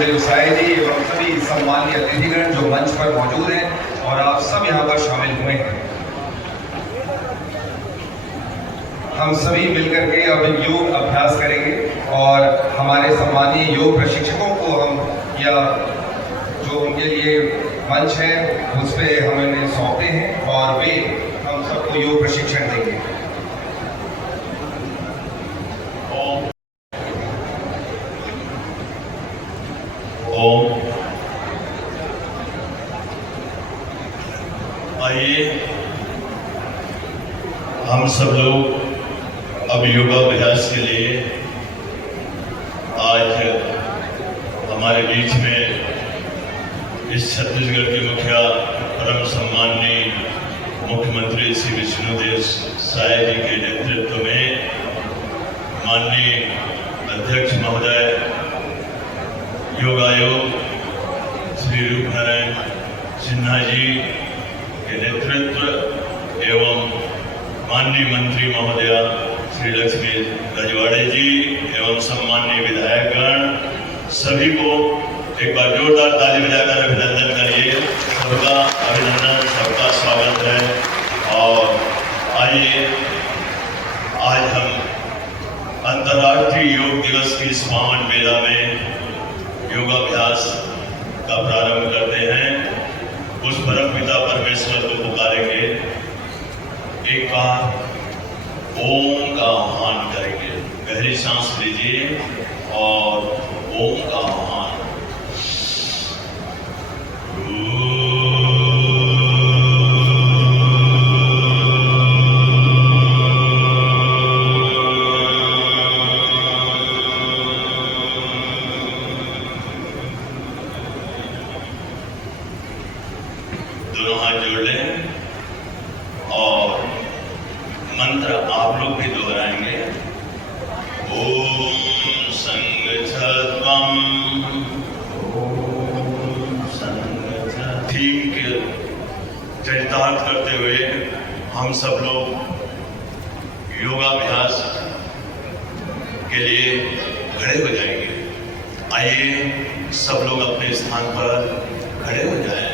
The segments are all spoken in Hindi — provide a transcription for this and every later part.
गुरुदेव साई जी एवं सभी सम्मानीय अतिथिगण जो मंच पर मौजूद हैं और आप सब यहाँ पर शामिल हुए हैं। हम सभी मिलकर के अब योग अभ्यास करेंगे और हमारे सम्मानीय योग प्रशिक्षकों को हम या जो उनके लिए मंच है उस पर हम इन्हें सौंपते हैं और वे हम सबको योग प्रशिक्षण देंगे। ओम। आइए हम सब लोग अब योगाभ्यास के लिए आज हमारे बीच में इस छत्तीसगढ़ के मुखिया परम सम्माननीय मुख्यमंत्री श्री विष्णुदेव साय जी के नेतृत्व में माननीय अध्यक्ष महोदय योग आयोग श्री रूपनारायण सिन्हा जी के नेतृत्व एवं माननीय मंत्री महोदया श्री लक्ष्मी रजवाड़े जी एवं सम्माननीय विधायकगण सभी को एक बार जोरदार ताली बजाकर अभिनंदन करिए। सबका अभिनंदन, सबका स्वागत है। और आइए आज हम अंतर्राष्ट्रीय योग दिवस की इस पावन मेला में योगाभ्यास का प्रारंभ करते हैं। उस परम पिता परमेश्वर को पुकारेंगे, एक बार ओम का आह्वान करेंगे। गहरी सांस लीजिए और ओम का आह्वान। दोनों हाथ जोड़ लें और मंत्र आप लोग भी दोहराएंगे। ओम संगच्छत्वम। थीम के चरितार्थ करते हुए हम सब लोग योगाभ्यास के लिए खड़े हो जाएंगे। आइए सब लोग अपने स्थान पर खड़े हो जाएं।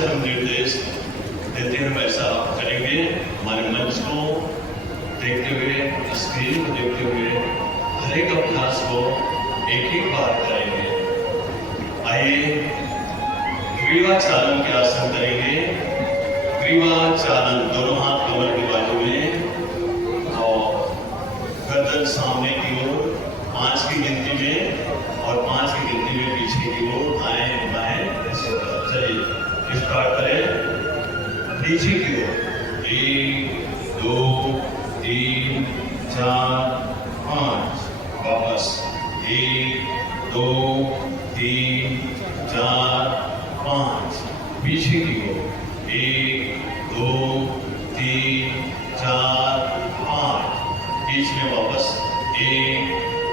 हम निर्देश देते हैं वैसा करेंगे। हमारे मंच को देखते हुए, स्क्रीन को देखते हुए हर एक अभ्यास को एक एक बार करेंगे। आइए ग्रीवा चालन के आसन करेंगे। ग्रीवा चालन, दोनों हाथ कमर के बाजू में और गर्दन सामने की ओर 5 की गिनती में और 5 की गिनती में पीछे की ओर दाएं बाएं। चलिए स्टार्ट करें। नीचे की ओर 1 2 3 4 5। वापस 1 2 3 4 5। पीछे की ओर 1 2 3 4 5। बीच में वापस 1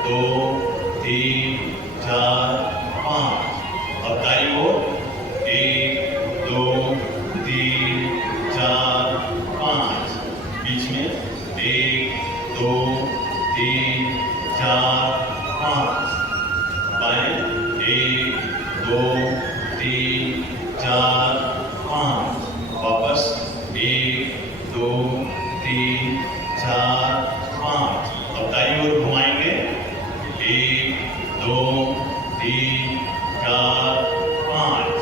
2 3 4 5। अब दाईं ओर 1 2 3 4 5। बीच में 1 2 3 4 5। बाएं 1 2 3 4 5। वापस 1 2 3 4 5। अब दाईं ओर घुमाएंगे 1 2 3 4 5।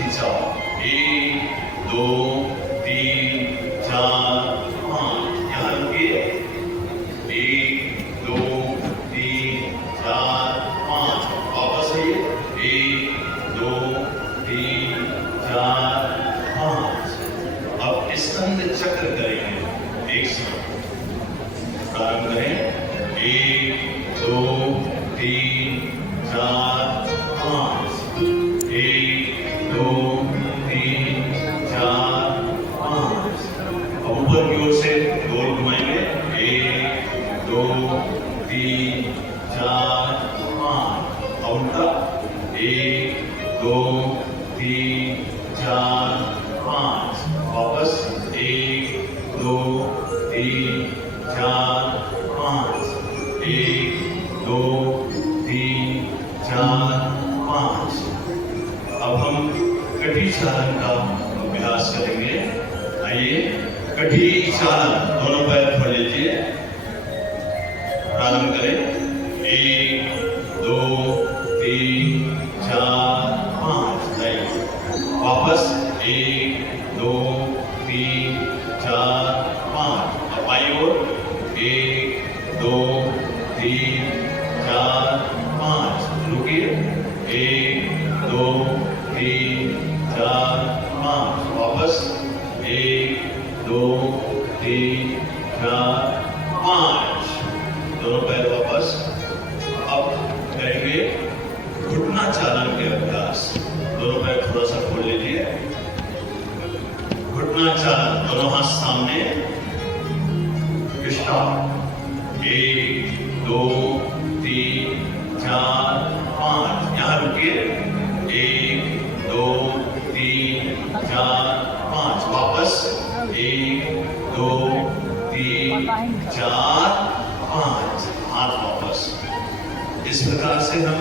खिंचाओ। 1 2 3 4 5। यहाँ रुकिए। 1 2 3 4 5। वापस आइए। 1 2 3 4 5। अब स्कंद चक्र करेंगे एक साथ। प्रारंभ करें। 1 2 3 4 5। 1 2 3 4 5। अब ऊपर की ओर से गोल घुमाएंगे। 1 2 3 4 5। अब उल्टा। 1 2 3 4 5। वापस। 1 2 3 4 5। 1 2 3 4 5। अब हम कटी चालन का अभ्यास करेंगे। आइए कटी चालन। दोनों पैर खोल लीजिए। प्रारंभ करें। 1 2 3 4 5। नहीं, वापस। 1 2 3 4 5। अब बाईं ओर। 1 2 3 4 5। रुकिए। 1 2 3 4 5। वापस। 1 2 3 4 5। दोनों पैर वापस। अब करेंगे घुटना चालन के अभ्यास। दोनों पैर थोड़ा सा खोल लीजिए। घुटना चालन। दोनों हाथ सामने। स्टार्ट। 1 2 3 4 5। यहाँ रुकिए। 1 2 3 4 5। वापस। 1 2 3 4 5। हाथ वापस। इस प्रकार से हम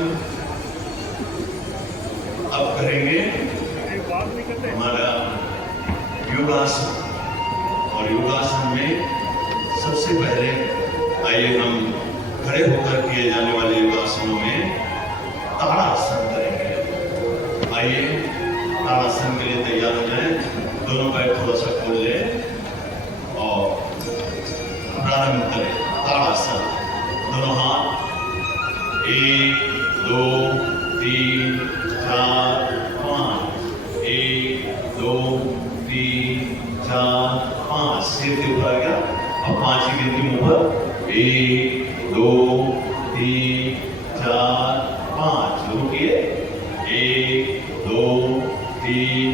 अब करेंगे हमारा योगासन। और योगासन में सबसे पहले आइए हम खड़े होकर किए जाने वाले योगासनों में ताड़ासन करेंगे। आइए ताड़ासन के लिए तैयार हो जाएं। दोनों पैर थोड़ा सा खोल लें और प्रारंभ करें। ताड़ासन। दोनों हाथ। 1 2 3 4 5। 1 2 3 4 5। सिर के ऊपर आ गया। अब 5 की गिनती ऊपर। 1 2 3 4 5। रुकिए। 1 2 3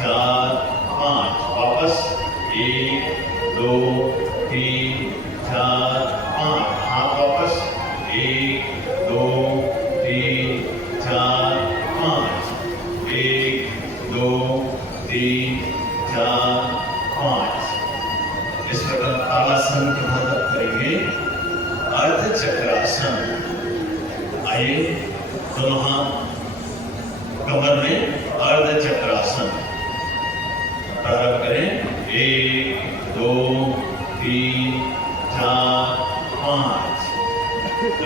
4 5। वापस। 1 2 3 4 5। हाथ वापस। 1 2 3 4 5। 1 2 3 4 5। इस प्रकार ताड़ासन के बाद अब करेंगे अर्ध चक्रासन। आइए दोनों हाथ कमर में। अर्ध चक्रासन। प्रारंभ करें। 1 2 3 4 5।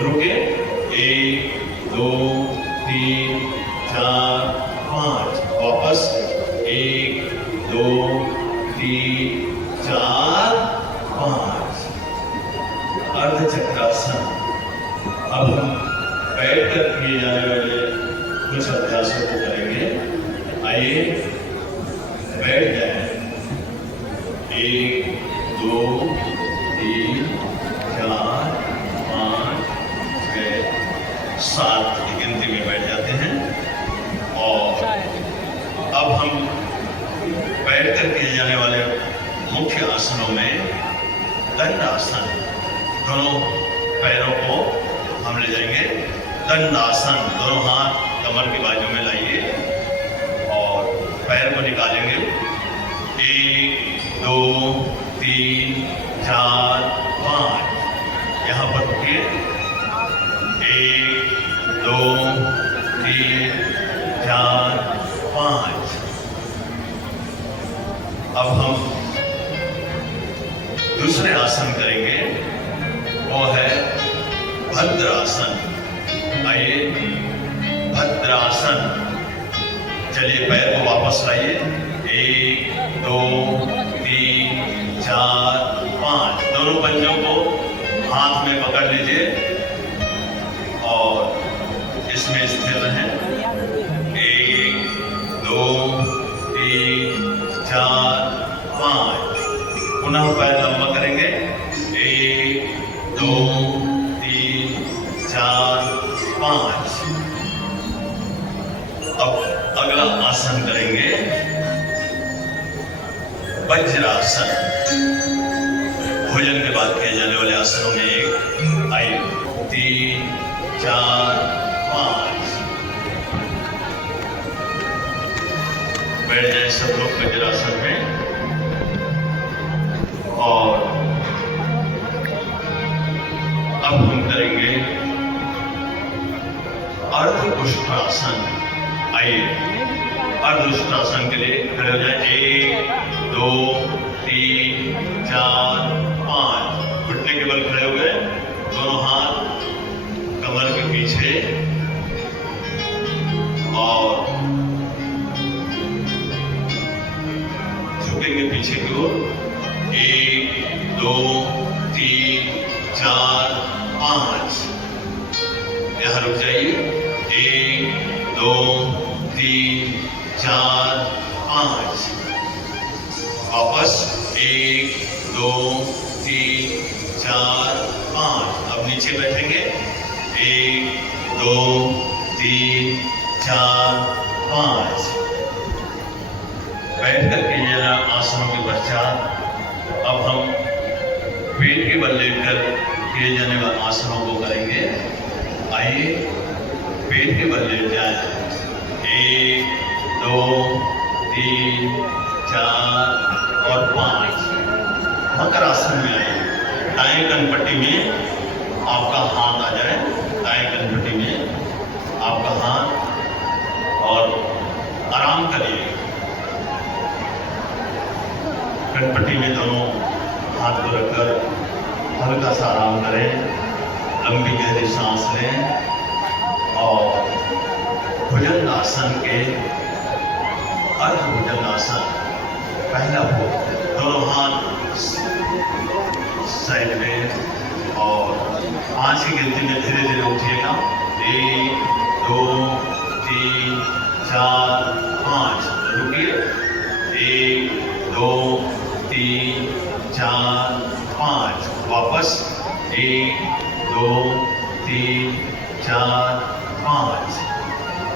रुके। 1 2 3 4 5। वापस। 1 2 3 4 5। अर्ध चक्रासन। अब हम बैठकर किए जाने वाले कुछ अभ्यासों को करेंगे। आइए बैठ जाएं। 1 2 3 4 5 6 7 की गिनती में बैठ जाते हैं। और अब हम बैठकर किए जाने वाले मुख्य आसनों में दंडासन। दोनों पैरों को हम ले जाएंगे। दंडासन। दोनों हाथ कमर के बाजू में लाइए और पैर को निकालेंगे। 1 2 3 4 5। यहाँ पर रुकिए। 1 2 3 4 5। अब हम दूसरे आसन करेंगे। वो है भद्रासन। आइए भद्रासन। चलिए पैर को वापस वापस लाइए, 1 2 3 4 5। दोनों पंजों को हाथ में पकड़ लीजिए और इसमें स्थिर रहें। 1 2 3 4 5। पुनः पैर लंबा करेंगे, 1 2 3 4 5। अब अगला आसन करेंगे वज्रासन। भोजन के बाद किए जाने वाले आसनों में एक। आइए, 3 4 5। बैठ जाए सब लोग वज्रासन में। और अब हम करेंगे अर्धपुष्टासन। आइए, अर्धपुष्टासन के लिए खड़े हो जाए, 1 2 3 4 5। घुटने के बल खड़े हो गए, दोनों हाथ कमर के पीछे और झुकेंगे पीछे की ओर। 1 2 3 4 5। यहां रुक जाइए, 1 2 3 4 5। वापस 1 2 3 4 5। अब नीचे बैठेंगे, 1 2 3 4 5। बैठ कर किए जाने आसनों के पश्चात अब हम पेट के बल लेकर किए जाने वाले आसनों को करेंगे। आइए, पेट के बल लेट जाए, 1 2 3 4 और 5। मकर आसन में आइए, दाएं कनपट्टी में आपका हाथ आ जाए, दाएं कनपट्टी में आपका हाथ, और आराम करिए। कनपट्टी में दोनों हाथ को रखकर हल्का सा आराम करें। लंबी गहरी सांस लें और भुजंगासन के अर्ध भुजंगासन पहला हो, दोनों हाथ साइड में और 5 की गिनती में धीरे धीरे उठिएगा। 1 2 3 4 5। रुकिए, 1 2 3 4 5। वापस 1 2 3 4 5।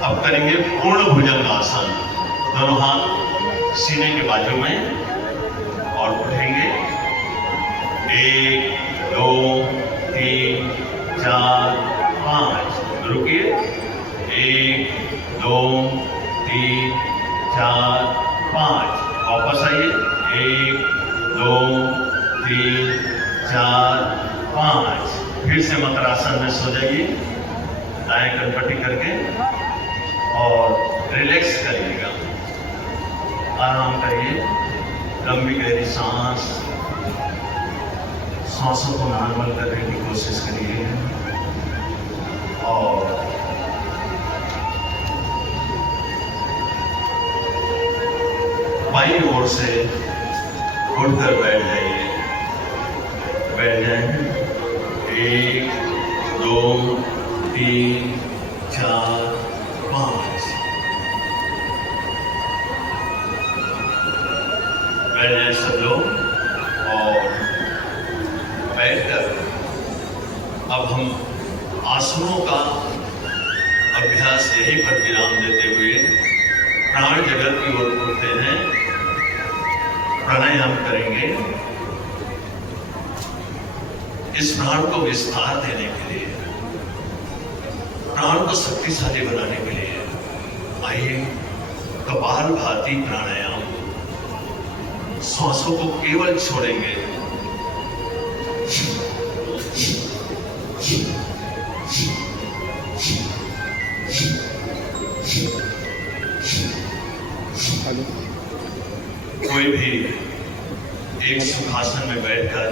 अब करेंगे पूर्ण भुजंगासन। दोनों हाथ सीने के बाजू में और उठेंगे, 1 2 3 4 5। रुकिए, 1 2 3 4 5। वापस आइए, 1 2 3 4 5। फिर से मकरासन में सो जाइए, दाएं कनपट्टी करके, और रिलैक्स करिएगा, आराम करिए। लंबी गहरी सांसों को नॉर्मल करने की कोशिश करिए और बाईं ओर से उठकर बैठ जाइए। बैठ जाए, 1 2 3 4 5। बैठ जाए सब लोग और बैठकर अब हम आसनों का अभ्यास यहीं पर विराम देते हुए प्राण जगत की ओर उठते हैं। प्राणायाम करेंगे इस प्राण को विस्तार देने के लिए, प्राण को शक्तिशाली बनाने के लिए। आइए, कपालभाति प्राणायाम। श्वासों को केवल छोड़ेंगे, कोई भी एक सुखासन में बैठकर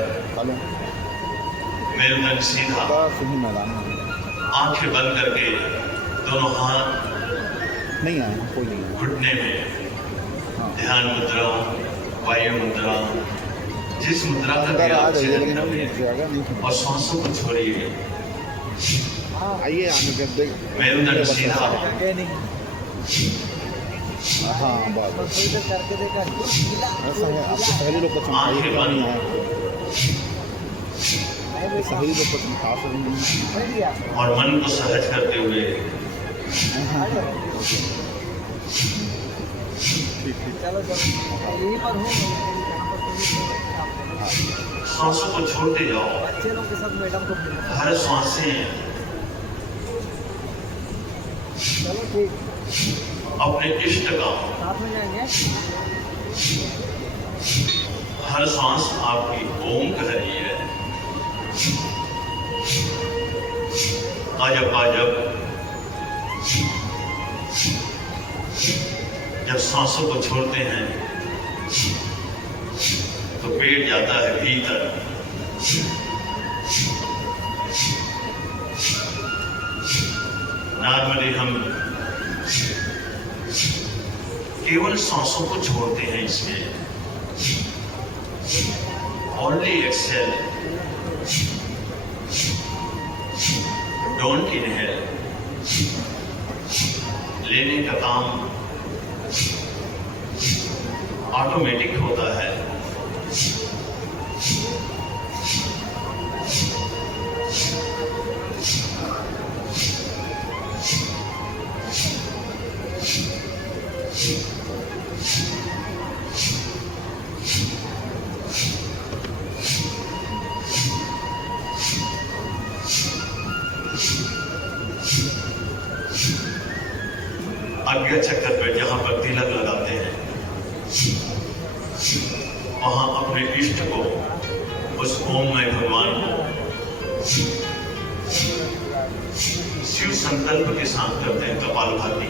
मेरुदंड सीधा, आंखें बंद करके दोनों हाथ नहीं आया, कोई नहीं घुटने में ध्यान मुद्रा, वायु मुद्रा, जिस मुद्रा का भी आप चयन कर लें और सांसों को छोड़िए। आइए आने के देख मेरुदंड सीधा, हाँ बस ऐसा है। आपको सहेली लोग को आंखें बंद, सहेली लोग को चमका सकते और मन को सहज करते हुए सांसों को छोड़ते जाओ। हर सांसें अपने इष्ट का, हर सांस आपकी ओम कह रही है। जब सांसों को छोड़ते हैं तो पेट जाता है भीतर। नॉर्मली हम केवल सांसों को छोड़ते हैं इसमें। Only exhale, don't inhale. लेने का काम ऑटोमेटिक होता है। आज्ञा चक्र पर जहां पर तिलक लगाते हैं वहां अपने इष्ट को, उस ओममय भगवान को शिव संकल्प के साथ करते हैं कपालभाति।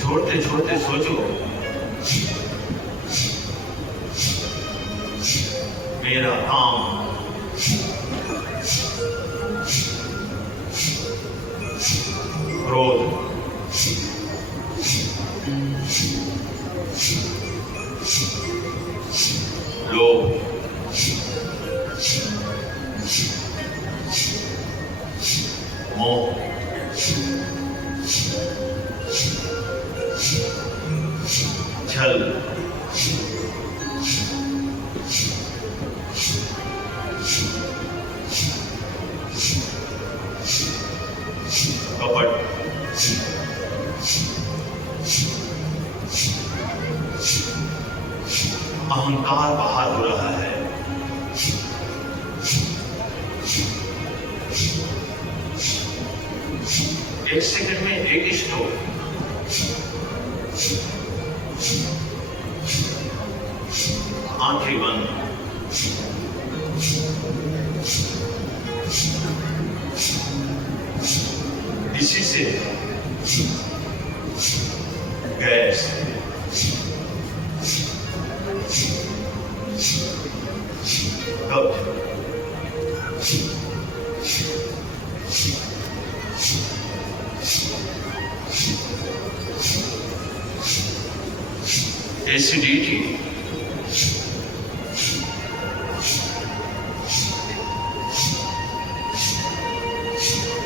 छोड़ते छोड़ते सोचो, मेरा काम क्रोध, लोभ, मोह, छल, कपट, अहंकार बाहर हो रहा है। एक सेकंड में एक स्ट्रोक। आंखें बंद, इसी से गैस, कब्ज, एसिडिटी,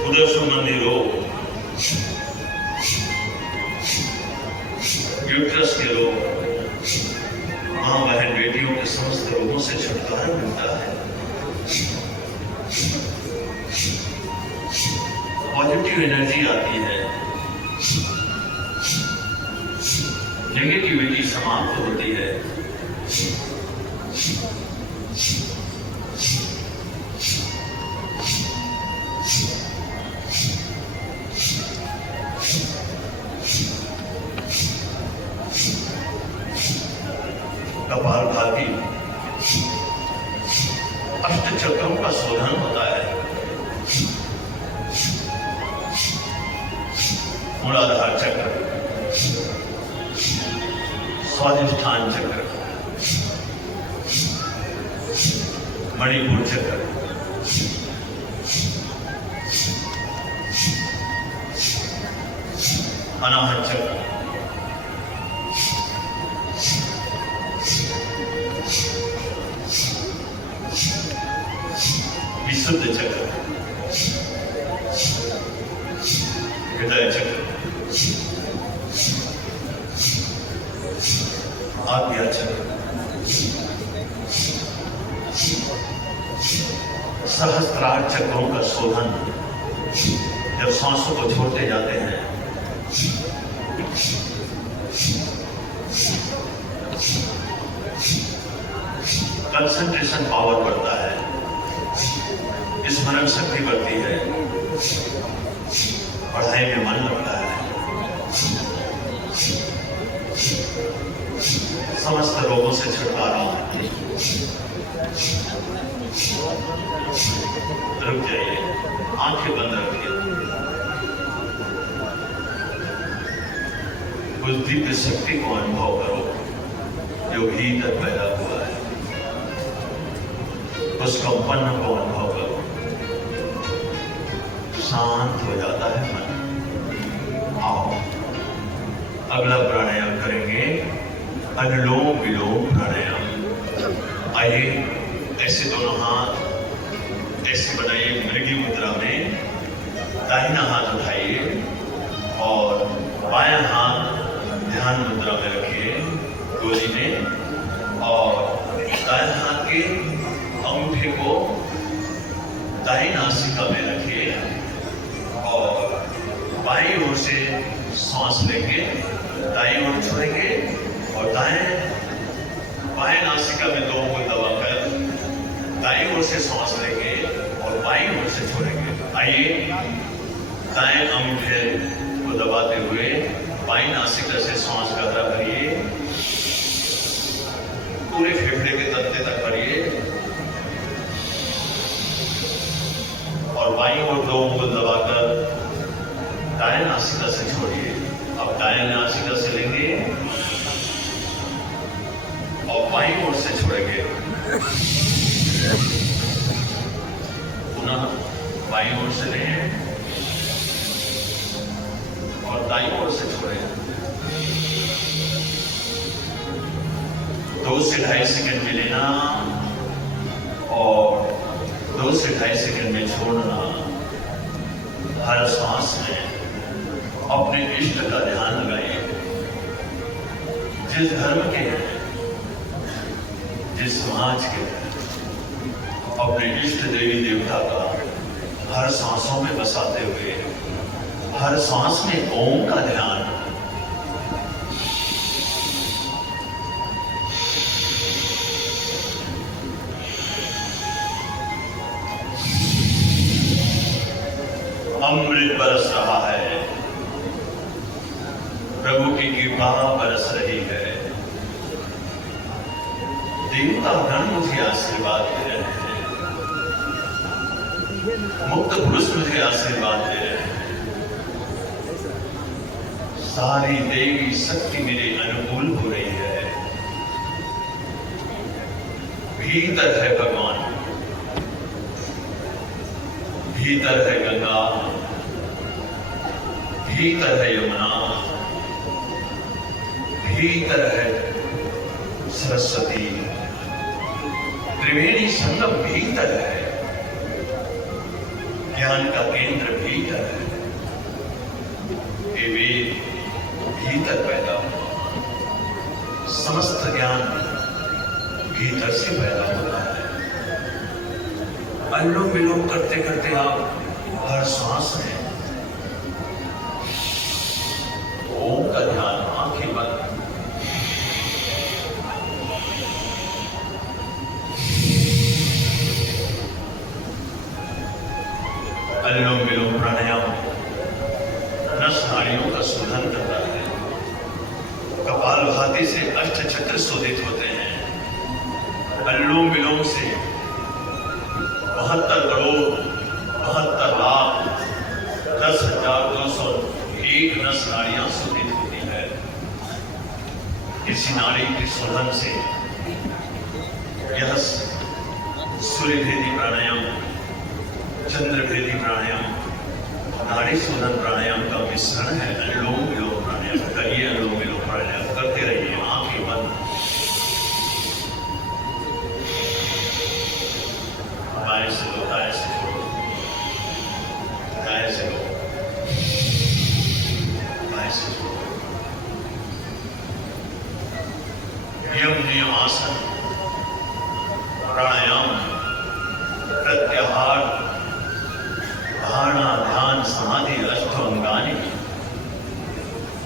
उदर संबंधी रोग, यूट्रस के रोग, मां बहन बेटियों के समस्त रोगों से छुटकारा मिलता है। पॉजिटिव एनर्जी आती है, नेगेटिविटी समाप्त होती है। कपालभाति अष्ट चक्रों का शोधन होता है। मूलाधार चक्र, स्वाधिष्ठान चक्र, मणिपुर चक्र, अनाहत चक्र, विशुद्ध चक्र, हृदय चक्र, आज्ञा चक्र, सहस्त्रार चक्रों का शोधन जब सांसों को छोड़ते जाते हैं, कंसंट्रेशन पावर बढ़ता है, स्मरण शक्ति बढ़ती है, पढ़ाई में मन लगता है, समस्त रोगों से छुटकारा। रुक जाइए, आंखें बंद रखिए, उस दिव्य शक्ति को अनुभव करो जो भीतर पैदा हुआ है, उस कंपन को अनुभव करो, शांत हो जाता है मन। आओ अगला प्राणायाम करेंगे, अनुलोम विलोम प्राणायाम। आइए, ऐसे दोनों हाथ ऐसे बनाइए मृगी मुद्रा में, दाहिना हाथ उठाइए और बायां हाथ ध्यान मुद्रा में रखिए गोदी में, और दाएं हाथ के अंगूठे को दाएं नासिका में रखिए और बाईं ओर से सांस लेंगे, दाईं ओर छोड़ेंगे और बाएं नासिका में 2 अंगुल दबाकर दाईं ओर से सांस लेंगे और बाईं ओर से छोड़ेंगे। आइए, दाएं अंगूठे को दबाते हुए बाईं नासिका से सांस गहरा भरिए, पूरे फेफड़े के तत्ते तक भरिए और बाईं ओर 2 अंगुल दबाकर दाएं नासिका से छोड़िए। अब दाएं नासिका से लेंगे और बाईं ओर से छोड़ेंगे, पुनः बाईं ओर से लें और दाईं ओर से छोड़ें। 2 से 2.5 सेकंड में लेना और 2 से 2.5 सेकंड में छोड़ना। हर सांस में अपने इष्ट का ध्यान लगाइए, जिस धर्म के हैं, जिस समाज के हैं, अपने इष्ट देवी देवता का हर सांसों में बसाते हुए हर सांस में ओम का ध्यान। अमृत बरस रहा है, प्रभु की कृपा बरस रही है, देवता गण मुझे आशीर्वाद दे रहे हैं, मुक्त पुरुष मुझे आशीर्वाद दे रहे हैं, सारी देवी शक्ति मेरे अनुकूल हो रही है। भीतर है भगवान, भीतर है गंगा, भीतर है यमुना, भीतर है सरस्वती, त्रिवेणी संगम भीतर है, ज्ञान का केंद्र भीतर है, ये वेद भीतर पैदा हुआ, समस्त ज्ञान भीतर से पैदा होता है। अनुलोम विलोम करते करते आप हर सांस में ओम का ध्यान, आंखें बंद, अनुलोम विलोम प्राणायाम नस नाड़ियों का शोधन करता है। कपालभाति से अष्ट चक्र शोधित होते हैं। अनुलोम विलोम से 72 करोड़ 72 लाख 10,201 नस नाड़ियां शोधित होती है। इसी नाड़ी के शोधन से यह सूर्यभेदी प्राणायाम, चंद्रभेदी प्राणायाम, नाड़ी शोधन प्राणायाम का मिश्रण है अनुलोम विलोम। प्राणायाम करिए, अनुलोम विलोम प्राणायाम करते रहिए, आंखें बंद। बाएं से लो, दाएं से छोड़ो, दाएं से लो, बाएं से छोड़ो। यम नियम आसन, प्राणायाम, प्रत्याहार, धारणा, ध्यान, समाधि, अष्टांगानी।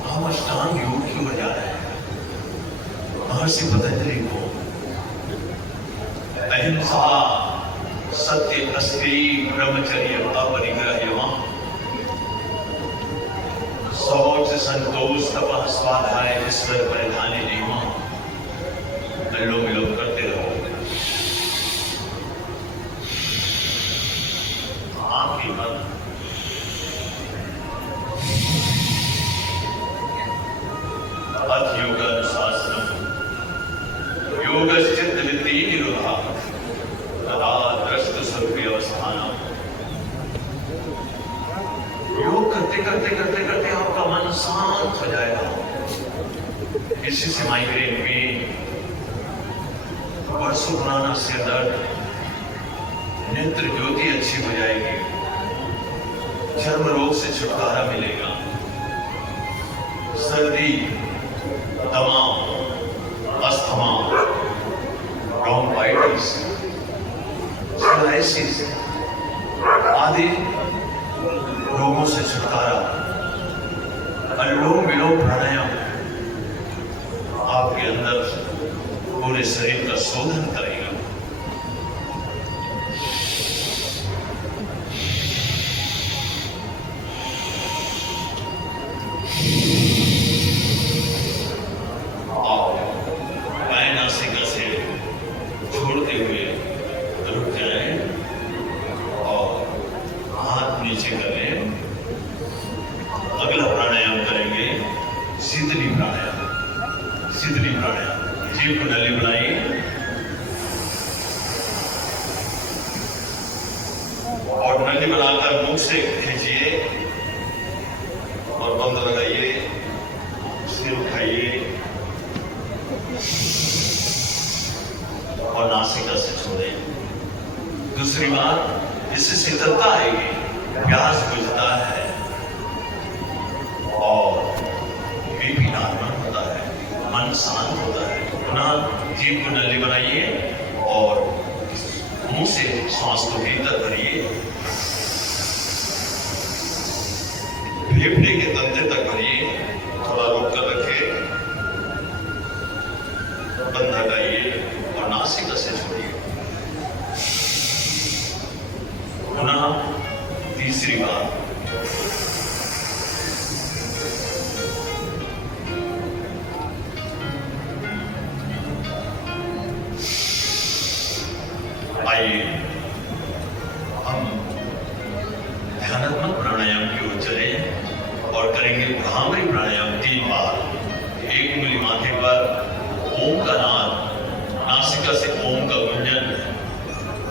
हम अष्टांग योग की ओर जा रहे हैं। महर्षि पतंजलि को अहिंसा, सत्य, अस्तेय, ब्रह्मचर्य, अपरिग्रह, शौच, संतोष, तपः, स्वाध्याय, ईश्वर परिधानी नियम। अनुलोम विलोम करते रहो, आंखें बंद। अथ योग अनुशासनम, योगश्चित्त वृत्ति निरोधा, तथा दृष्ट स्वरूप अवस्थानम। योग करते करते करते करते आपका मन शांत हो जाएगा। इसी से माइग्रेन पेन, वर्षों पुराना सिर दर्द, नेत्र ज्योति अच्छी हो जाएगी, चर्म रोग से छुटकारा मिलेगा, सर्दी, दमा, अस्थमा, ब्रोंकाइटिस, सोराइसिस आदि रोगों से छुटकारा। अनुलोम विलोम प्राणायाम आपके अंदर पूरे शरीर का शोधन करेगा। आप बाएं नासिका से छोड़ते हुए रुक जाएं और हाथ नीचे करें। अगला प्राणायाम करेंगे शीतली प्राणायाम। शीतली प्राणायाम, जीभ को नली बनाइए और नली बनाकर मुख से खींचिए और बंद लगाइए, सिर उठाइए और नासिका से छोड़े। दूसरी बार इससे शीतलता आएगी, प्यास बुझता है और बीपी नॉर्मल होता है, मन शांत होता है। पुनः जीभ को नली बनाइए और मुंह से श्वास को भीतर भरिए, फेफड़े के तंत्रे तक भरिए, थोड़ा रोक कर रखिए, बंद हटाइए और नासिका से छोड़िए। पुनः तीसरी बार आइए हम ध्यानात्मक प्राणायाम की ओर चलें और करेंगे भ्रामरी प्राणायाम 3 बार। एक उंगली माथे पर ओम का नाद, नासिका से ओम का गुंजन,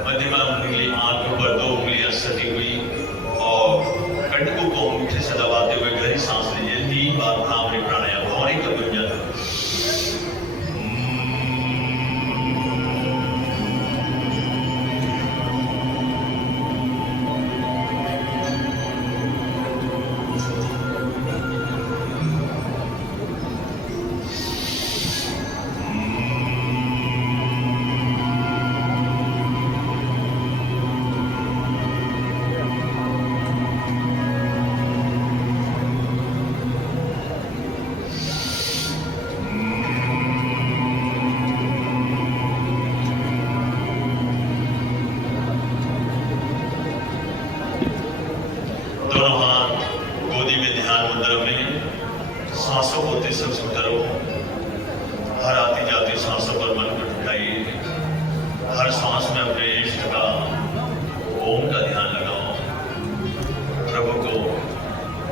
मध्यमा उंगली आंखों पर 2 उंगलियां सटी हुई और कंटकों को अंगूठे से दबाते हुए गहरी सांस लीजिए। 3 बार भ्रामरी प्राणायाम, भौरी का गुंजन। सांसों को होते सूक्ष्म करो। हर आती जाती सांसों पर मन को टिकाइए। हर सांस में अपने इष्ट का ओम का ध्यान लगाओ। प्रभु को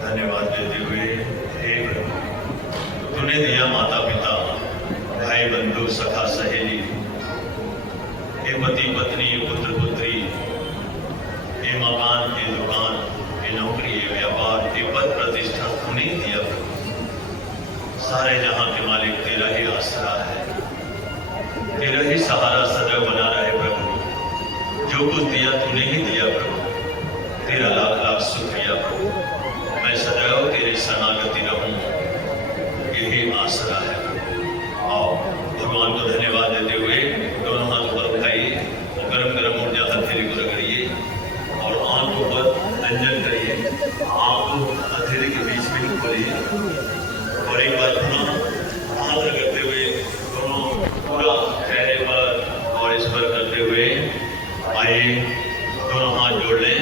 धन्यवाद देते हुए, हे प्रभु, तूने दिया माता पिता, भाई बंधु, सखा सहेली, हे पति पत्नी, पुत्र पुत्री, हे मकान, हे दुकान, हे नौकरी, हे व्यापार, हे पद प्रतिष्ठा तूने दिया। सारे जहां के मालिक तेरा ही आसरा है, तेरा ही सहारा सदैव बना रहे प्रभु। जो कुछ दिया तूने ही दिया प्रभु, तेरा लाख लाख शुक्रिया प्रभु। मैं सदैव तेरी शरणागति रहूं, यही आसरा है। आओ भगवान को धन्यवाद देते हुए दोनों हाथ ऊपर उठाइए और गरम गरम ऊर्जा हथेली को रगड़िए और आंखों पर अंजन करिए, आंख हथेली के बीच में ही खोलिए और एक बार पुनः हाथ रगड़ते हुए दोनों पूरा चेहरे पर और इस पर करते हुए आइए दोनों हाथ जोड़ लें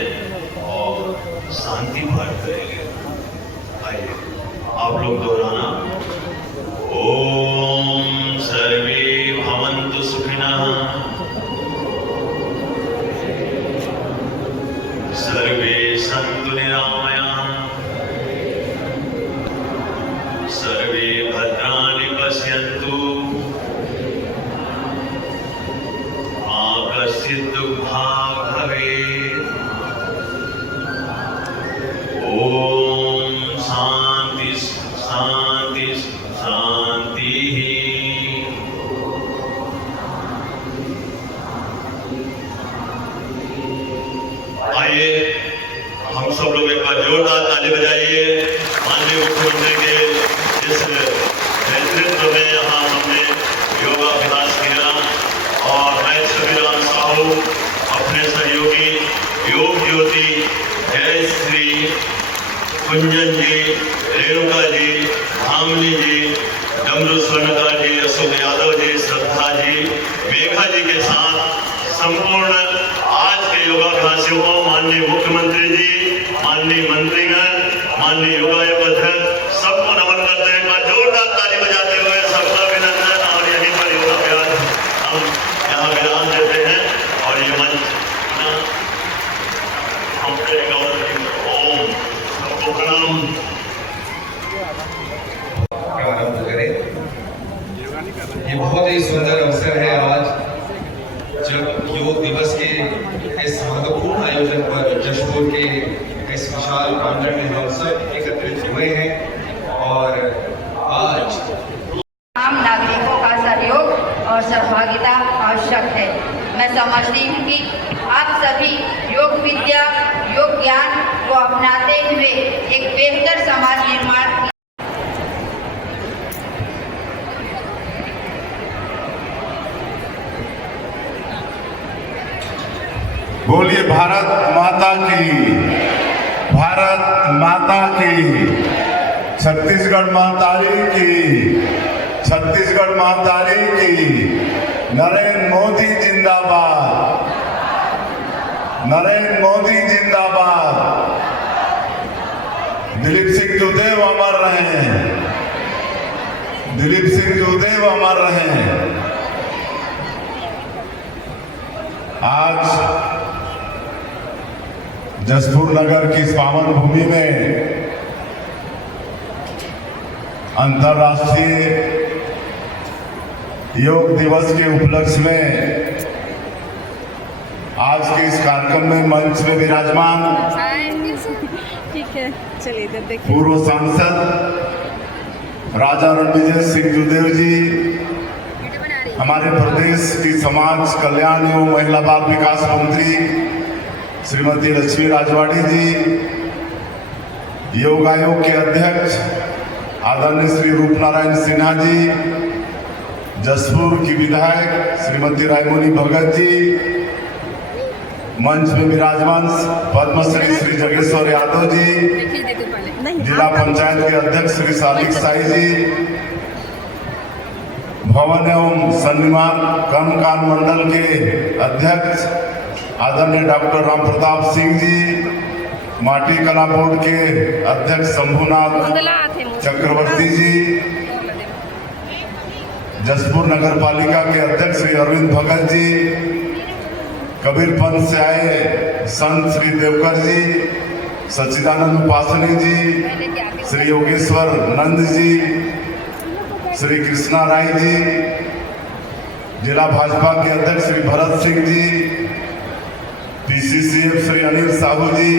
और शांति पाठ करेंगे। आइए आप लोग दोहराना, ओम सर्वे भवन्तु सुखिनः, सर्वे सन्तु निरामयाः, सर्वे भद्राणि पश्यन्तु, मा कश्चित् दुःखभाग् भवेत्। ओम शांति शांति शांति। आइए हम सब लोग एक बार जोरदार ताली बजाइए माननीय मुख्यमंत्री के इस नेतृत्व में यहाँ हमने योगाभ्यास किया और मैं छविराम साहू अपने सहयोगी योग ज्योति जय श्री कुंजन जी, रेणुका जी, धामनी जी, डमरू स्वर्णकार जी, अशोक यादव जी, श्रद्धा जी, मेघा जी के साथ संपूर्ण आज के योगाभ्यासियों को माननीय मुख्यमंत्री जी, माननीय मंत्रीगण, माननीय योगायोग अध्यक्ष सबको नमन करते हैं। एक बार जोरदार ताली बजाते हुए सबका अभिनंदन। और यहीं पर योगाभ्यास हम यहाँ विराम देते हैं और ये मंच हम ओम सबको प्रणाम। प्रारंभ करें। ये बहुत ही सुंदर अवसर है आज जब योग दिवस के इस महत्वपूर्ण आयोजन पर जशपुर के इस विशाल प्रांगण में हम सब एकत्रित हुए हैं और आज आम नागरिकों का सहयोग और सहभागिता आवश्यक है। मैं समझती हूँ कि आप सभी योग विद्या, योग ज्ञान को अपनाते हुए एक बेहतर समाज निर्माण बोलिए भारत माता की, भारत माता की, छत्तीसगढ़ महातारी की, छत्तीसगढ़ महातारी की। नरेंद्र मोदी जिंदाबाद, नरेंद्र मोदी जिंदाबाद। दिलीप सिंह जूदेव अमर रहें, दिलीप सिंह जूदेव अमर रहें। आज जशपुर नगर की इस पावन भूमि में अंतर्राष्ट्रीय योग दिवस के उपलक्ष्य में आज के इस कार्यक्रम में मंच में विराजमान ठीक है, चलिए इधर देखिए। पूर्व सांसद राजा रणविजय सिंह जूदेव जी, हमारे प्रदेश की समाज कल्याण एवं महिला बाल विकास मंत्री श्रीमती लक्ष्मी राजवाड़ी जी, योग आयोग के अध्यक्ष आदरणीय श्री रूपनारायण सिन्हा जी, जशपुर की विधायक श्रीमती रायमोनी भगत जी, मंच में विराजमान पद्मश्री श्री जगेश्वर यादव जी, जिला पंचायत के अध्यक्ष श्री सादिक साई जी, भवन एवं सन्निमान कर्मकार मंडल के अध्यक्ष आदरणीय डॉक्टर राम प्रताप सिंह जी, माटी कला बोर्ड के अध्यक्ष शंभुनाथ चक्रवर्ती जी, जशपुर नगर पालिका के अध्यक्ष श्री अरविंद भगत जी, कबीरपंथ से आए संत श्री देवकर जी, सच्चिदानंद उपासनी जी, श्री योगेश्वर नंद जी, श्री कृष्णा राय जी, जिला भाजपा के अध्यक्ष श्री भरत सिंह जी, पीसीसीएफ श्री अनिल साहू जी,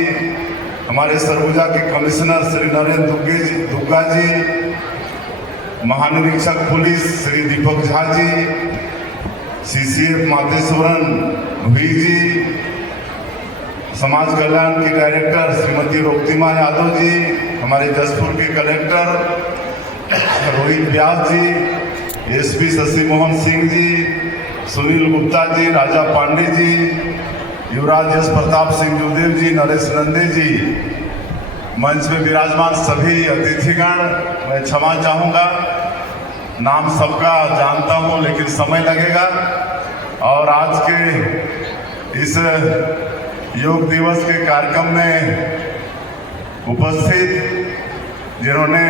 हमारे सरगुजा के कमिश्नर श्री नरेंद्र दुग्गा जी, महानिरीक्षक पुलिस श्री दीपक झा जी, CCF मातेश्वरन भुई जी, समाज कल्याण की डायरेक्टर श्रीमती रोक्तिमा यादव जी, हमारे जसपुर के कलेक्टर रोहित व्यास जी, SP शशि मोहन सिंह जी, सुनील गुप्ता जी, राजा पांडे जी, युवराज यश प्रताप सिंह जुदेव जी, नरेश नंदे जी, मंच में विराजमान सभी अतिथिगण, मैं क्षमा चाहूँगा, नाम सबका जानता हूँ लेकिन समय लगेगा। और आज के इस योग दिवस के कार्यक्रम में उपस्थित जिन्होंने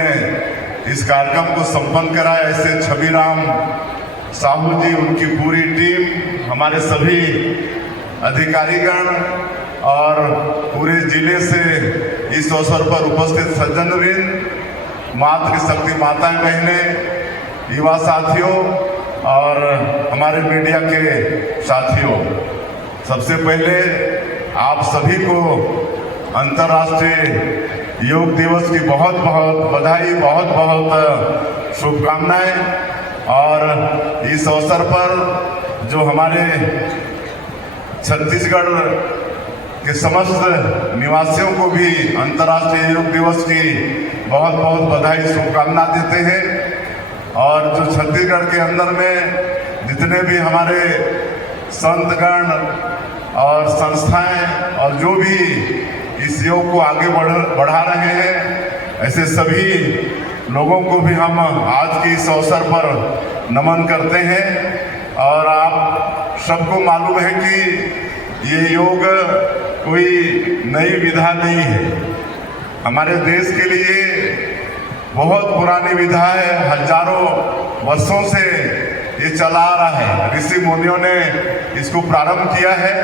इस कार्यक्रम को संपन्न कराया, ऐसे छबिराम साहू जी, उनकी पूरी टीम, हमारे सभी अधिकारीगण और पूरे जिले से इस अवसर पर उपस्थित सज्जनवृंद, मातृशक्ति माताएं बहनें, युवा साथियों और हमारे मीडिया के साथियों, सबसे पहले आप सभी को अंतर्राष्ट्रीय योग दिवस की बहुत बहुत बधाई, बहुत बहुत शुभकामनाएं। और इस अवसर पर जो हमारे छत्तीसगढ़ के समस्त निवासियों को भी अंतर्राष्ट्रीय योग दिवस की बहुत बहुत बधाई, शुभकामना देते हैं। और जो छत्तीसगढ़ के अंदर में जितने भी हमारे संतगण और संस्थाएं और जो भी इस योग को आगे बढ़ा रहे हैं, ऐसे सभी लोगों को भी हम आज के इस अवसर पर नमन करते हैं। और आप सबको मालूम है कि ये योग कोई नई विधा नहीं है, हमारे देश के लिए बहुत पुरानी विधा है, हजारों वर्षों से ये चला आ रहा है, ऋषि मुनियों ने इसको प्रारंभ किया है।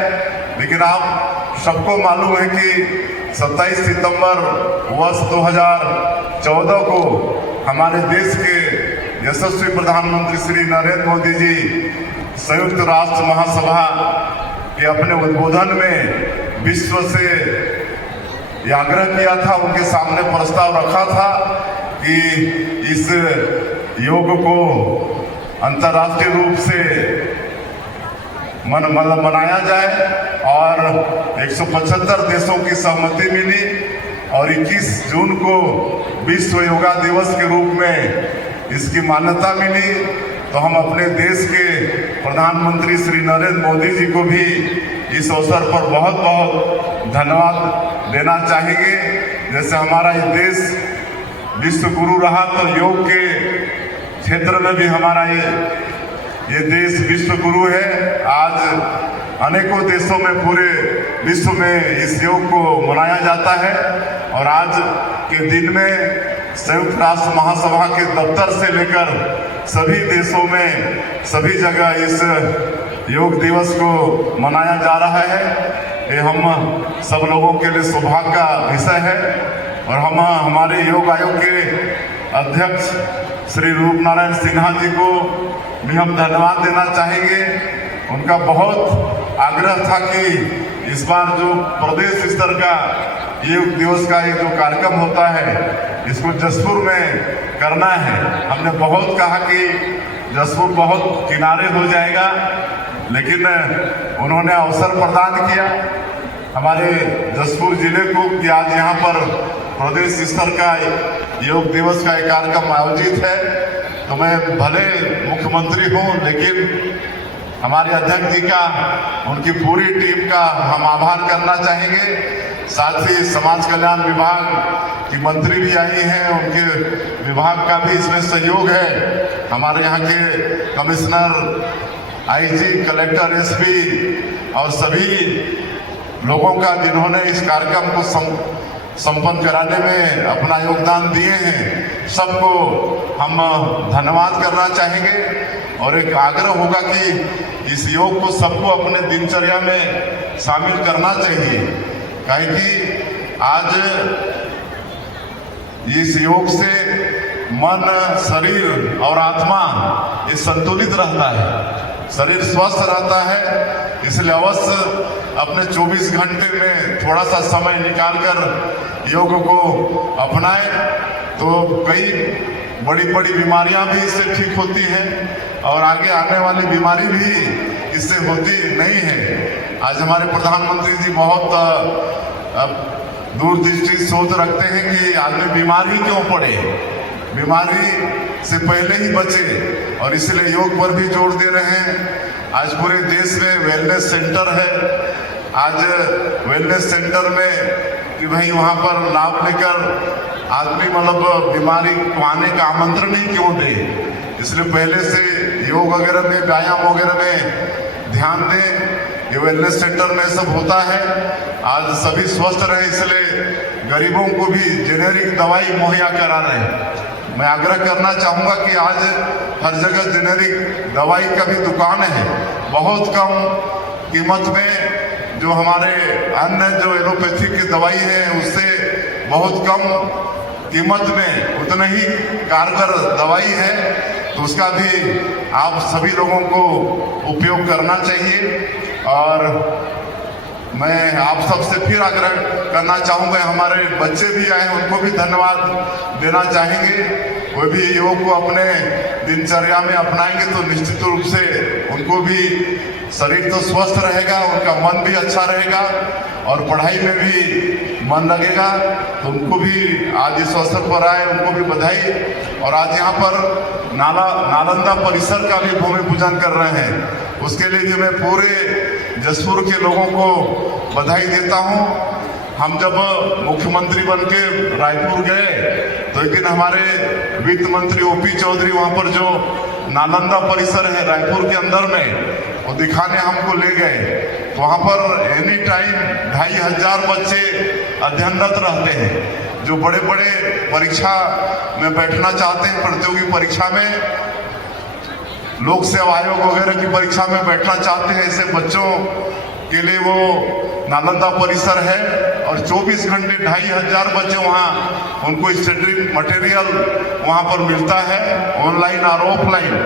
लेकिन आप सबको मालूम है कि 27 सितंबर वर्ष 2014 को हमारे देश के यशस्वी प्रधानमंत्री श्री नरेंद्र मोदी जी संयुक्त राष्ट्र महासभा के अपने उद्बोधन में विश्व से यह आग्रह किया था, उनके सामने प्रस्ताव रखा था कि इस योग को अंतर्राष्ट्रीय रूप से मनाया जाए। और 175 देशों की सहमति मिली और 21 जून को विश्व योगा दिवस के रूप में इसकी मान्यता मिली। तो हम अपने देश के प्रधानमंत्री श्री नरेंद्र मोदी जी को भी इस अवसर पर बहुत बहुत धन्यवाद देना चाहेंगे। जैसे हमारा ये देश विश्व गुरु रहा, तो योग के क्षेत्र में भी हमारा ये देश विश्व गुरु है। आज अनेकों देशों में पूरे विश्व में इस योग को मनाया जाता है। और आज के दिन में संयुक्त राष्ट्र महासभा के दफ्तर से लेकर सभी देशों में सभी जगह इस योग दिवस को मनाया जा रहा है। ये हम सब लोगों के लिए सौभाग्य का विषय है। और हम हमारे योग आयोग के अध्यक्ष श्री रूप नारायण सिन्हा जी को भी हम धन्यवाद देना चाहेंगे। उनका बहुत आग्रह था कि इस बार जो प्रदेश स्तर का योग दिवस का एक जो कार्यक्रम होता है, इसको जसपुर में करना है। हमने बहुत कहा कि जसपुर बहुत किनारे हो जाएगा, लेकिन उन्होंने अवसर प्रदान किया हमारे जसपुर जिले को कि आज यहाँ पर प्रदेश स्तर का योग दिवस का एक कार्यक्रम आयोजित है। तो मैं भले मुख्यमंत्री हूँ, लेकिन हमारे अध्यक्ष जी का, उनकी पूरी टीम का हम आभार करना चाहेंगे। साथ ही समाज कल्याण विभाग की मंत्री भी आई हैं, उनके विभाग का भी इसमें सहयोग है। हमारे यहाँ के कमिश्नर, IG, कलेक्टर, SP और सभी लोगों का जिन्होंने इस कार्यक्रम को संपन्न कराने में अपना योगदान दिए हैं, सबको हम धन्यवाद करना चाहेंगे। और एक आग्रह होगा कि इस योग को सबको अपने दिनचर्या में शामिल करना चाहिए, काहे कि आज इस योग से मन, शरीर और आत्मा ये संतुलित रहता है, शरीर स्वस्थ रहता है। इसलिए अवश्य अपने 24 घंटे में थोड़ा सा समय निकालकर योग को अपनाएं। तो कई बड़ी बड़ी बीमारियां भी इससे ठीक होती हैं और आगे आने वाली बीमारी भी इससे होती नहीं है। आज हमारे प्रधानमंत्री जी बहुत दूरदृष्टि सोच रखते हैं कि आदमी बीमार ही क्यों पड़े, बीमारी से पहले ही बचे, और इसलिए योग पर भी जोर दे रहे हैं। आज पूरे देश में वेलनेस सेंटर है। आज वेलनेस सेंटर में कि भाई वहाँ पर लाभ लेकर आदमी मतलब बीमारी को आने का आमंत्रण ही क्यों दे, इसलिए पहले से योग वगैरह में, व्यायाम वगैरह में ध्यान दें। ये वेलनेस सेंटर में सब होता है। आज सभी स्वस्थ रहे, इसलिए गरीबों को भी जेनेरिक दवाई मुहैया करा रहे हैं। मैं आग्रह करना चाहूँगा कि आज हर जगह जेनेरिक दवाई का भी दुकान है, बहुत कम कीमत में जो हमारे अन्य जो एलोपैथिक की दवाई है उससे बहुत कम कीमत में उतना ही कारगर दवाई है, तो उसका भी आप सभी लोगों को उपयोग करना चाहिए। और मैं आप सबसे फिर आग्रह करना चाहूँगा, हमारे बच्चे भी आए हैं, उनको भी धन्यवाद देना चाहेंगे। वो भी योग को अपने दिनचर्या में अपनाएंगे तो निश्चित रूप से उनको भी शरीर तो स्वस्थ रहेगा, उनका मन भी अच्छा रहेगा और पढ़ाई में भी मन लगेगा। तो उनको भी आज इस अवसर पर आए, उनको भी बधाई। और आज यहाँ पर नालंदा परिसर का भी भूमि पूजन कर रहे हैं, उसके लिए भी मैं पूरे जसपुर के लोगों को बधाई देता हूँ। हम जब मुख्यमंत्री बन के रायपुर गए तो एक दिन हमारे वित्त मंत्री ओपी चौधरी वहाँ पर जो नालंदा परिसर है रायपुर के अंदर में, वो दिखाने हमको ले गए। तो वहाँ पर एनी टाइम 2500 बच्चे अध्ययनरत रहते हैं, जो बड़े बड़े परीक्षा में बैठना चाहते हैं, प्रतियोगी परीक्षा में, लोक सेवा आयोग वगैरह की परीक्षा में बैठना चाहते हैं, ऐसे बच्चों के लिए वो नालंदा परिसर है। और 24 घंटे 2500 बच्चे वहाँ, उनको स्टडी मटेरियल वहाँ पर मिलता है, ऑनलाइन और ऑफलाइन।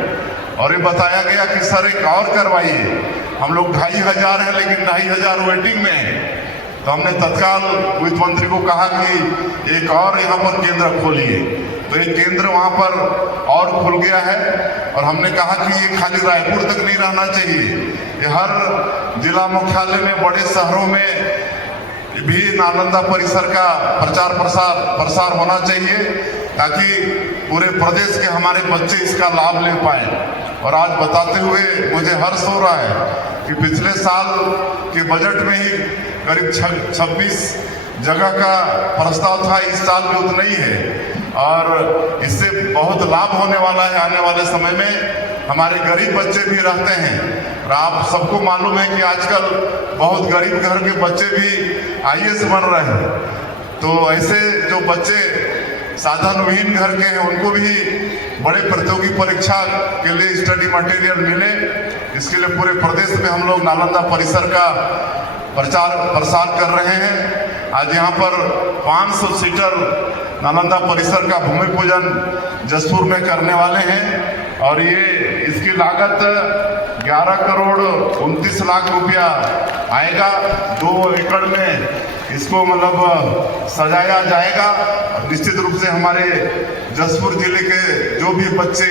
और ये बताया गया कि सर एक और करवाइए, हम लोग 2500 हैं लेकिन 2500 वेटिंग में है। तो हमने तत्काल वित्त मंत्री को कहा कि एक और यहाँ पर केंद्र खोलिए। तो एक केंद्र वहाँ पर और खुल गया है। और हमने कहा कि ये खाली रायपुर तक नहीं रहना चाहिए, ये हर जिला मुख्यालय में, बड़े शहरों में भी नालंदा परिसर का प्रसार होना चाहिए, ताकि पूरे प्रदेश के हमारे बच्चे इसका लाभ ले पाए। और आज बताते हुए मुझे हर्ष हो रहा है कि पिछले साल के बजट में ही करीब 26 जगह का प्रस्ताव था, इस साल भी उतना ही है। और इससे बहुत लाभ होने वाला है। आने वाले समय में हमारे गरीब बच्चे भी रहते हैं, और आप सबको मालूम है कि आजकल बहुत गरीब घर के बच्चे भी IAS बन रहे हैं। तो ऐसे जो बच्चे साधनविहीन घर के हैं, उनको भी बड़े प्रतियोगी परीक्षा के लिए स्टडी मटेरियल मिले, इसके लिए पूरे प्रदेश में हम लोग नालंदा परिसर का प्रसार कर रहे हैं। आज यहाँ पर 500 सीटर नालंदा परिसर का भूमि पूजन जसपुर में करने वाले हैं। और ये इसकी लागत 11 करोड़ 29 लाख रुपया आएगा। 2 एकड़ में इसको मतलब सजाया जाएगा। निश्चित रूप से हमारे जसपुर जिले के जो भी बच्चे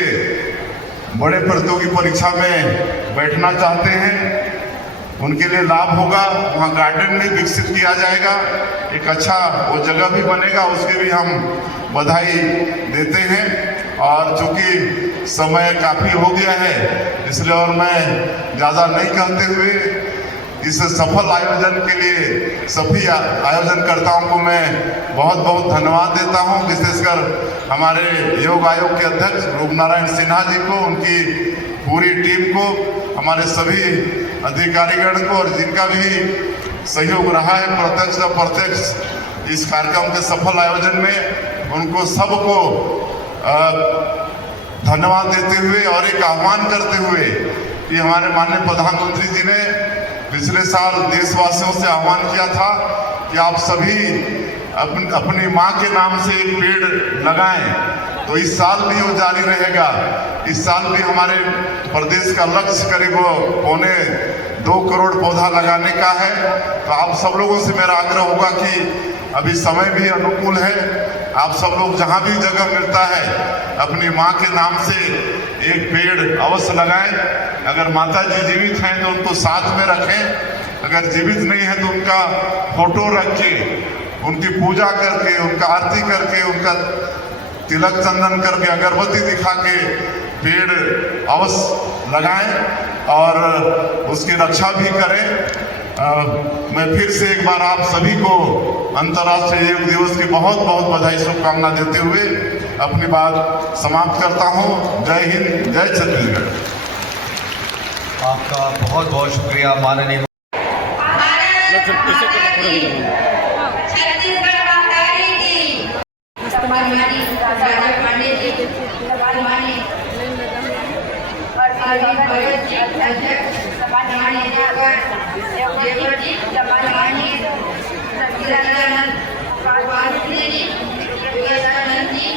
बड़े प्रतियोगी परीक्षा में बैठना चाहते हैं, उनके लिए लाभ होगा। वहाँ गार्डन भी विकसित किया जाएगा, एक अच्छा वो जगह भी बनेगा, उसके भी हम बधाई देते हैं। और चूंकि समय काफ़ी हो गया है, इसलिए और मैं ज़्यादा नहीं कहते हुए इस सफल आयोजन के लिए सभी आयोजनकर्ताओं को मैं बहुत बहुत धन्यवाद देता हूं, विशेषकर हमारे योग आयोग के अध्यक्ष रूप नारायण सिन्हा जी को, उनकी पूरी टीम को, हमारे सभी अधिकारीगण को, और जिनका भी सहयोग रहा है प्रत्यक्ष अप्रत्यक्ष इस कार्यक्रम के सफल आयोजन में, उनको सबको धन्यवाद देते हुए और एक आह्वान करते हुए कि हमारे माननीय प्रधानमंत्री जी ने पिछले साल देशवासियों से आह्वान किया था कि आप सभी अपनी माँ के नाम से एक पेड़ लगाएं, तो इस साल भी वो जारी रहेगा। इस साल भी हमारे प्रदेश का लक्ष्य करीब 2.25 करोड़ पौधा लगाने का है। तो आप सब लोगों से मेरा आग्रह होगा कि अभी समय भी अनुकूल है। आप सब लोग जहाँ भी जगह मिलता है अपनी माँ के नाम से एक पेड़ अवश्य लगाएं। अगर माता जी जीवित हैं तो उनको साथ में रखें, अगर जीवित नहीं है तो उनका फोटो रख के उनकी पूजा करके, उनका आरती करके, उनका तिलक चंदन करके, अगरबत्ती दिखा के पेड़ अवश्य लगाएं और उसकी रक्षा भी करें। मैं फिर से एक बार आप सभी को अंतर्राष्ट्रीय योग दिवस की बहुत बहुत बधाई शुभकामना देते हुए अपनी बात समाप्त करता हूं। जय हिंद, जय छत्तीसगढ़। आपका बहुत बहुत शुक्रिया माननीय छत्तीसगढ़ माता की भगत जी अध्यक्ष देवर जी सचिदानंद जी